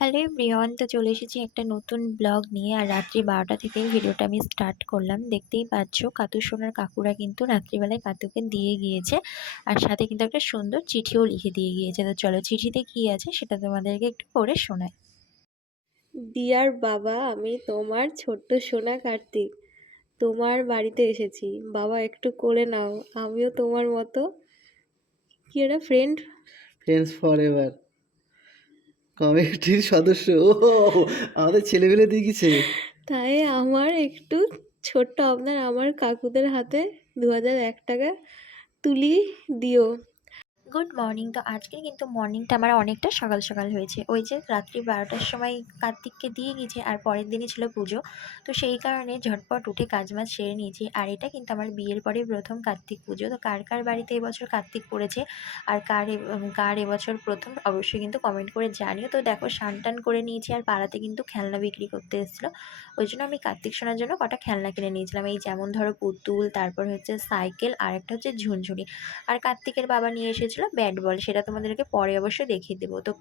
Hello everyone, তো চলে এসেছি একটা নতুন ব্লগ নিয়ে। আর রাত্রি 12টা থেকেই ভিডিওটা আমি স্টার্ট করলাম। দেখতেই পাচ্ছ কাতু সোনার কাকুরা কিন্তু রাত্রিবেলায় কাতুকে দিয়ে গিয়েছে, আর সাথে কিন্তু একটা সুন্দর চিঠিও লিখে দিয়ে গিয়েছে। তো চলো চিঠিতে কি আছে সেটা তোমাদেরকে একটু পড়ে শোনাই। ডিয়ার বাবা, আমি তোমার ছোট্ট সোনা কার্তিক তোমার বাড়িতে এসেছি। বাবা একটু কোলে নাও, আমিও তোমার মতো কি একটা ফ্রেন্ডস ফর এভার কমিটির সদস্য। ও আমাদের ছেলেবেলে দিয়ে গেছে। তাই আমার একটু ছোট্ট আমার কাকুদের হাতে 2001 টাকা তুলি দিও। Good morning. তো আজকে কিন্তু মর্নিংটা আমার অনেকটা সকাল সকাল হয়েছে। ওই যে রাত্রি 12টার সময় কার্তিককে দিয়ে গেছে, আর পরের দিনই ছিল পুজো। তো সেই কারণে ঝটপট উঠে কাজ বাজ সেরে নিয়েছি। আর এটা কিন্তু আমার বিয়ের পরে প্রথম কার্তিক পুজো। তো কার কার বাড়িতে এবছর কার্তিক পড়েছে আর কার এবছর প্রথম, অবশ্যই কিন্তু কমেন্ট করে জানিও। তো দেখো স্নান টান করে নিয়েছি, আর পাড়াতে কিন্তু খেলনা বিক্রি করতে এসেছিলো। ওই জন্য আমি কার্তিক সোনার জন্য কটা খেলনা কিনে নিয়েছিলাম। এই যেমন ধরো পুতুল, তারপর হচ্ছে সাইকেল, আর একটা হচ্ছে ঝুনঝুনি। আর কার্তিকের বাবা নিয়ে এসেছিলো ব্যাট বল, সেটা তোমাদেরকে পরে অবশ্যই দেখিয়ে দেবো। তো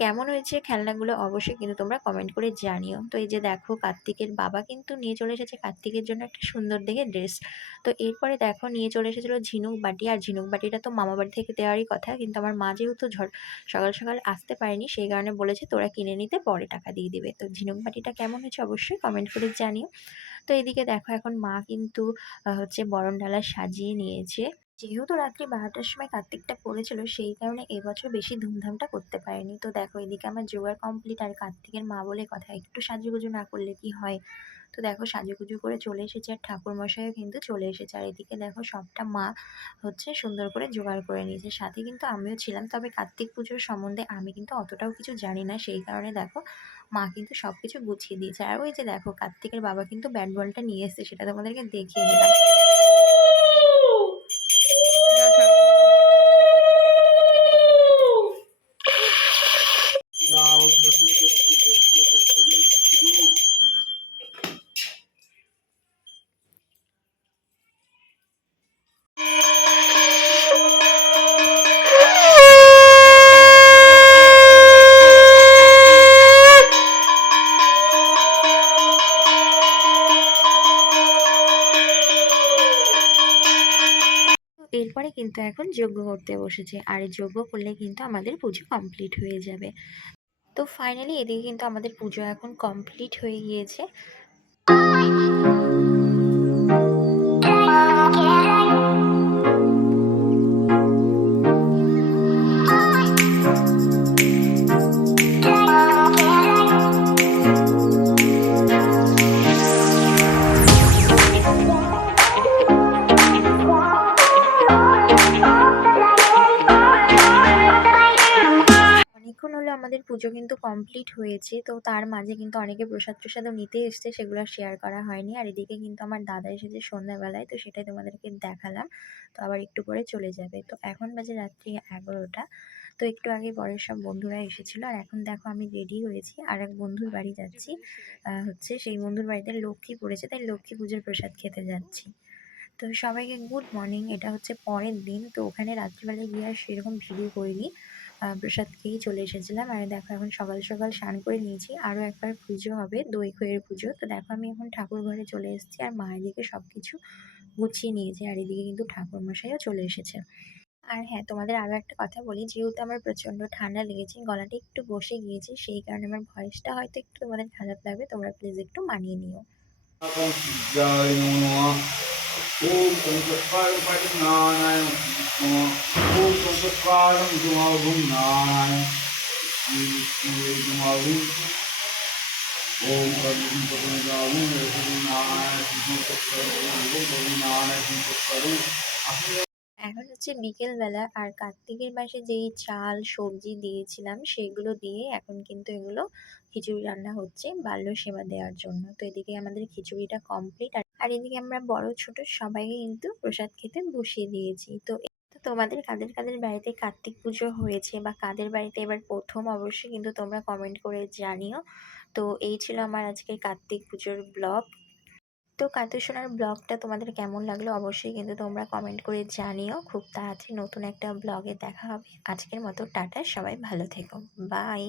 কেমন হয়েছে খেলনাগুলো অবশ্যই কিন্তু তোমরা কমেন্ট করে জানিও। তো এই যে দেখো কার্তিকের বাবা কিন্তু নিয়ে চলে এসেছে কার্তিকের জন্য একটা সুন্দর দেখে ড্রেস। তো এরপরে দেখো নিয়ে চলে এসেছিলো ঝিনুক বাটি। আর ঝিনুক বাটিটা তো মামা বাড়ি থেকে দেওয়ারই কথা, কিন্তু আমার মা যেহেতু সকাল সকাল আসতে পারেনি, সেই কারণে বলেছে তোরা কিনে নিতে পরে টাকা দিয়ে দিবে। তো ঝিনুক বাটিটা কেমন হয়েছে অবশ্যই কমেন্ট করে জানিও। তো এদিকে দেখো এখন মা কিন্তু হচ্ছে বরণ ডালা সাজিয়ে নিয়েছে। যেহেতু রাত্রি 12টার সময় কার্তিকটা পড়েছিল, সেই কারণে এবছর বেশি ধুমধামটা করতে পারেনি। তো দেখো এদিকে আমার জোগাড় কমপ্লিট, আর কার্তিকের মা বলে কথা, একটু সাজুগুজু না করলে কি হয়। তো দেখো সাজুগুজু করে চলে এসেছে, আর ঠাকুরমশাইও কিন্তু চলে এসেছে। আর এদিকে দেখো সবটা মা হচ্ছে সুন্দর করে জোগাড় করে নিয়েছে, সাথে কিন্তু আমিও ছিলাম। তবে কার্তিক পুজোর সম্বন্ধে আমি কিন্তু অতটাও কিছু জানি না, সেই কারণে দেখো মা কিন্তু সব কিছু গুছিয়ে দিয়েছে। আর ওই যে দেখো কার্তিকের বাবা কিন্তু ব্যাট বলটা নিয়ে এসেছে, সেটা তোমাদেরকে দেখিয়ে দিলাম। এরপরে কিন্তু এখন যজ্ঞ করতে বসেছে, আর যজ্ঞ করলে কিন্তু আমাদের পুজো কমপ্লিট হয়ে যাবে। তো ফাইনালি এদিকে কিন্তু আমাদের পুজো এখন কমপ্লিট হয়ে গিয়েছে। অনেকক্ষণ হলো আমাদের পুজো কিন্তু কমপ্লিট হয়েছে। তো তার মাঝে কিন্তু অনেকে প্রসাদ টসাদও নিতে এসছে, সেগুলো শেয়ার করা হয়নি। আর এদিকে কিন্তু আমার দাদা এসেছে সন্ধ্যাবেলায়, তো সেটাই তোমাদেরকে দেখালাম। তো আবার একটু পরে চলে যাবে। তো এখন বাজে রাত্রি 11টা। তো একটু আগে পরের সব বন্ধুরা এসেছিলো, আর এখন দেখো আমি রেডি হয়েছি আর এক বন্ধুর বাড়ি যাচ্ছি। হচ্ছে সেই বন্ধুর বাড়িতে লক্ষ্মী পড়েছে, তাই লক্ষ্মী পুজোর প্রসাদ খেতে যাচ্ছি। তো সবাইকে গুড মর্নিং। এটা হচ্ছে পরের দিন। তো ওখানে রাত্রিবেলায় গিয়ে আর সেরকম ভিডিও করিনি, প্রসাদ খেয়েই চলে এসেছিলাম। আর দেখো এখন সকাল সকাল স্নান করে নিয়েছি, আরও একবার পুজো হবে, দই খইয়ের পুজো। তো দেখো আমি এখন ঠাকুর ঘরে চলে এসেছি, আর মা এদিকে সব কিছু গুছিয়ে নিয়েছে। আর এদিকে কিন্তু ঠাকুরমশাইও চলে এসেছে। আর হ্যাঁ, তোমাদের আরও একটা কথা বলি, যেহেতু আমার প্রচণ্ড ঠান্ডা লেগেছে, গলাটা একটু বসে গিয়েছে, সেই কারণে আমার ভয়েসটা হয়তো একটু তোমাদের খারাপ লাগবে, তোমরা প্লিজ একটু মানিয়ে নিও। ओम संस्कारं परिज्ञानाय नमः। ओम संस्कारं जुमावुन्नाय जुमावुन्। ओम कर्म पतंगावुं रघुनाय संस्कारं। এখন হচ্ছে বিকেলবেলা, আর কার্তিকের মাসে যেই চাল সবজি দিয়েছিলাম সেগুলো দিয়ে এখন কিন্তু এগুলো খিচুড়ি রান্না হচ্ছে বাল্য সেবা দেওয়ার জন্য। তো এদিকে আমাদের খিচুড়িটা কমপ্লিট, আর এদিকে আমরা বড় ছোট সবাইকে কিন্তু প্রসাদ খেতে বসিয়ে দিয়েছি। তো তোমাদের কাদের কাদের বাড়িতে কার্তিক পুজো হয়েছে বা কাদের বাড়িতে এবার প্রথম, অবশ্যই কিন্তু তোমরা কমেন্ট করে জানিও। তো এই ছিল আমার আজকের কার্তিক পুজোর ব্লগ। তো কাতু সোনার ব্লগটা তোমাদের কেমন লাগলো অবশ্যই কিন্তু তোমরা কমেন্ট করে জানিও। খুব তাড়াতাড়ি নতুন একটা ব্লগে দেখা হবে। আজকের মতো টাটা, সবাই ভালো থেকো, বাই।